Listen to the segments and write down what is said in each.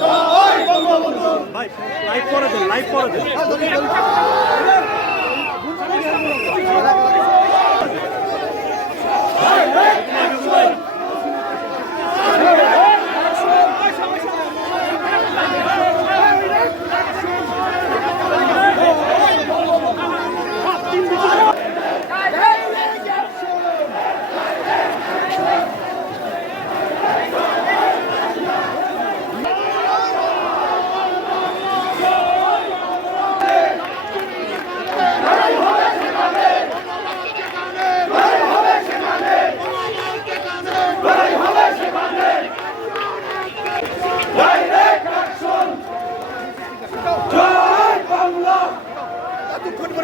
জয় বঙ্গবন্ধু করে দেন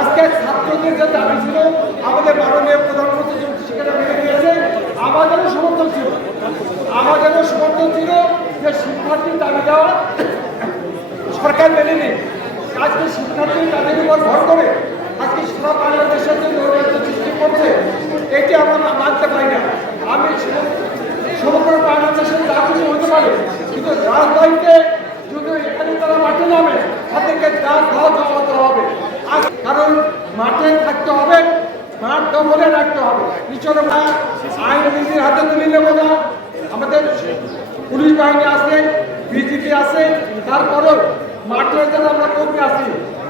আজকে ছাত্রদের যে দাবি ছিল, আমাদের মাননীয় প্রধানমন্ত্রী সেখানে মেনে নিয়েছে, আমাদেরও সমর্থন ছিল। আমাদেরও সমর্থন ছিল যে শিক্ষার্থীর দাবি দেওয়া সরকার মেনে নেই। আজকে শিক্ষার্থীর দাবির উপর ভর করে আজকে সারা বাংলাদেশের যে নৈরাজ্য সৃষ্টি করছে, এটি আমরা মানতে পারি না। আমি সমগ্র বাংলাদেশের যা কিছু হতে পারে, কিন্তু রাজবাড়িতে যদি এখানে তারা মাঠে নামে তাদেরকে যা খাওয়া জমাতে হবে। কারণ মাঠে থাকতে হবে, মাঠ দখলে রাখতে হবে। আমরা আইন হাতে তুলে নেব না। আমাদের পুলিশ বাহিনী আছে, বিজিবি আছে, তারপরেও মাঠের যারা আমরা কর্মী আছি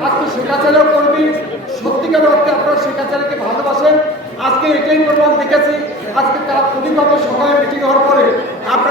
আজকে শেখাচারেও কর্মী। সত্যিকার অর্থে আপনারা শেখাচারীকে ভালোবাসেন। আজকে এটাই প্রমাণ দেখেছি, আজকে তারা খুবইভাবে সকালে মিটিং হওয়ার পরে আপনারা